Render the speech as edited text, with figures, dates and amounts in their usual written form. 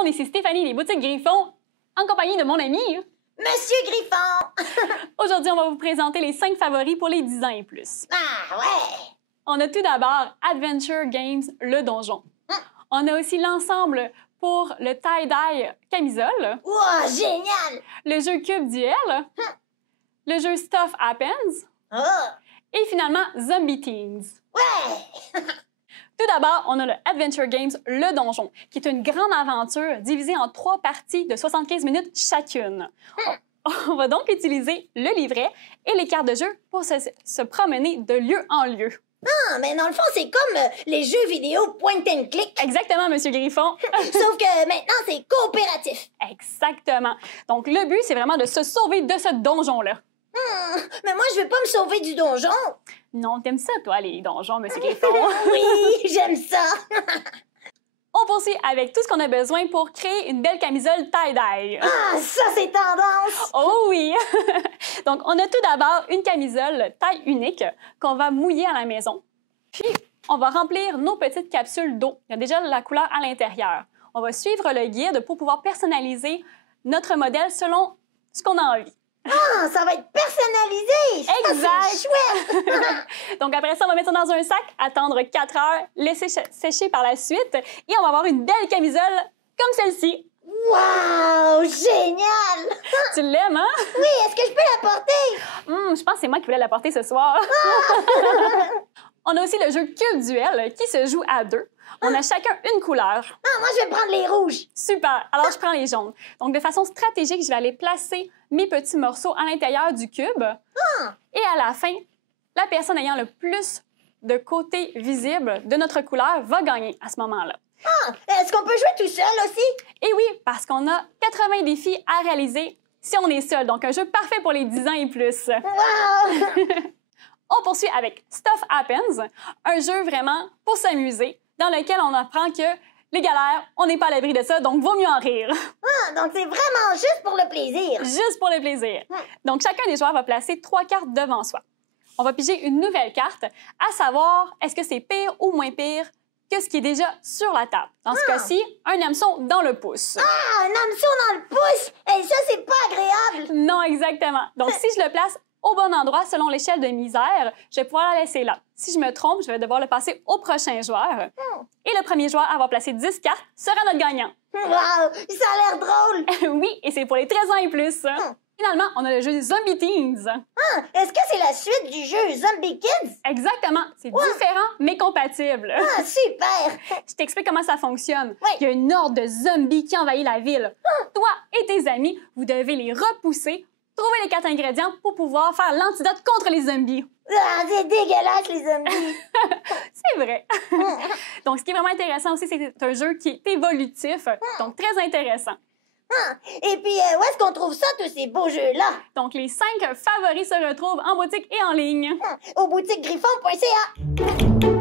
monde, ici Stéphanie des boutiques Griffon, en compagnie de mon ami Monsieur Griffon! Aujourd'hui, on va vous présenter les 5 favoris pour les 10 ans et plus. Ah ouais! On a tout d'abord Adventure Games, le donjon. On a aussi l'ensemble pour le tie-dye camisole. Wow, génial! Le jeu Cube Duel. Le jeu Stuff Happens. Oh! Et finalement, Zombie Teens. Ouais! Tout d'abord, on a le Adventure Games, le donjon, qui est une grande aventure divisée en 3 parties de 75 minutes chacune. On va donc utiliser le livret et les cartes de jeu pour se promener de lieu en lieu. Ah, mais dans le fond, c'est comme les jeux vidéo point and click. Exactement, Monsieur Griffon. Sauf que maintenant, c'est coopératif. Exactement. Donc, le but, c'est vraiment de se sauver de ce donjon-là. Mais moi, je veux pas me sauver du donjon. Non, t'aimes ça, toi, les donjons, Monsieur Griffon? Oui, j'aime ça. On poursuit avec tout ce qu'on a besoin pour créer une belle camisole tie-dye. Ah, ça, c'est tendance. Oh oui! Donc, on a tout d'abord une camisole taille unique qu'on va mouiller à la maison. Puis, on va remplir nos petites capsules d'eau. Il y a déjà la couleur à l'intérieur. On va suivre le guide pour pouvoir personnaliser notre modèle selon ce qu'on a envie. Ah, ça va être personnalisé. Exact! Ça, c'est chouette. Donc, après ça, on va mettre ça dans un sac, attendre 4 heures, laisser sécher par la suite et on va avoir une belle camisole comme celle-ci. Wow, génial. Tu l'aimes, hein? Oui, est-ce que je peux la porter? Je pense que c'est moi qui voulais la porter ce soir. On a aussi le jeu Cube Duel qui se joue à 2. On a chacun une couleur. Ah, moi, je vais prendre les rouges. Super! Alors, je prends les jaunes. Donc, de façon stratégique, je vais aller placer mes petits morceaux à l'intérieur du cube. Et à la fin, la personne ayant le plus de côtés visibles de notre couleur va gagner à ce moment-là. Ah, est-ce qu'on peut jouer tout seul aussi? Et oui, parce qu'on a 80 défis à réaliser si on est seul. Donc, un jeu parfait pour les 10 ans et plus. Wow! On poursuit avec Stuff Happens, un jeu vraiment pour s'amuser, dans lequel on apprend que les galères, on n'est pas à l'abri de ça, donc vaut mieux en rire. Ah, donc c'est vraiment juste pour le plaisir. Juste pour le plaisir. Donc, chacun des joueurs va placer 3 cartes devant soi. On va piger une nouvelle carte, à savoir, est-ce que c'est pire ou moins pire que ce qui est déjà sur la table. Dans ce cas-ci, un hameçon dans le pouce. Ah, un hameçon dans le pouce! Et ça, c'est pas agréable. Non, exactement. Donc, si je le place au bon endroit selon l'échelle de misère, je vais pouvoir la laisser là. Si je me trompe, je vais devoir le passer au prochain joueur. Et le premier joueur à avoir placé 10 cartes sera notre gagnant. Wow, ça a l'air drôle. Oui, et c'est pour les 13 ans et plus. Finalement, on a le jeu Zombie Teens. Ah, est-ce que c'est la suite du jeu Zombie Kids? Exactement. C'est différent, mais compatible. Ah, super. Je t'explique comment ça fonctionne. Oui. Il y a une horde de zombies qui envahit la ville. Toi et tes amis, vous devez les repousser, trouver les 4 ingrédients pour pouvoir faire l'antidote contre les zombies. Ah, c'est dégueulasse, les zombies. C'est vrai. Donc, ce qui est vraiment intéressant aussi, c'est que c'est un jeu qui est évolutif, donc très intéressant. Ah, et puis, où est-ce qu'on trouve ça, tous ces beaux jeux-là? Donc, les 5 favoris se retrouvent en boutique et en ligne. Au boutiquegriffon.ca.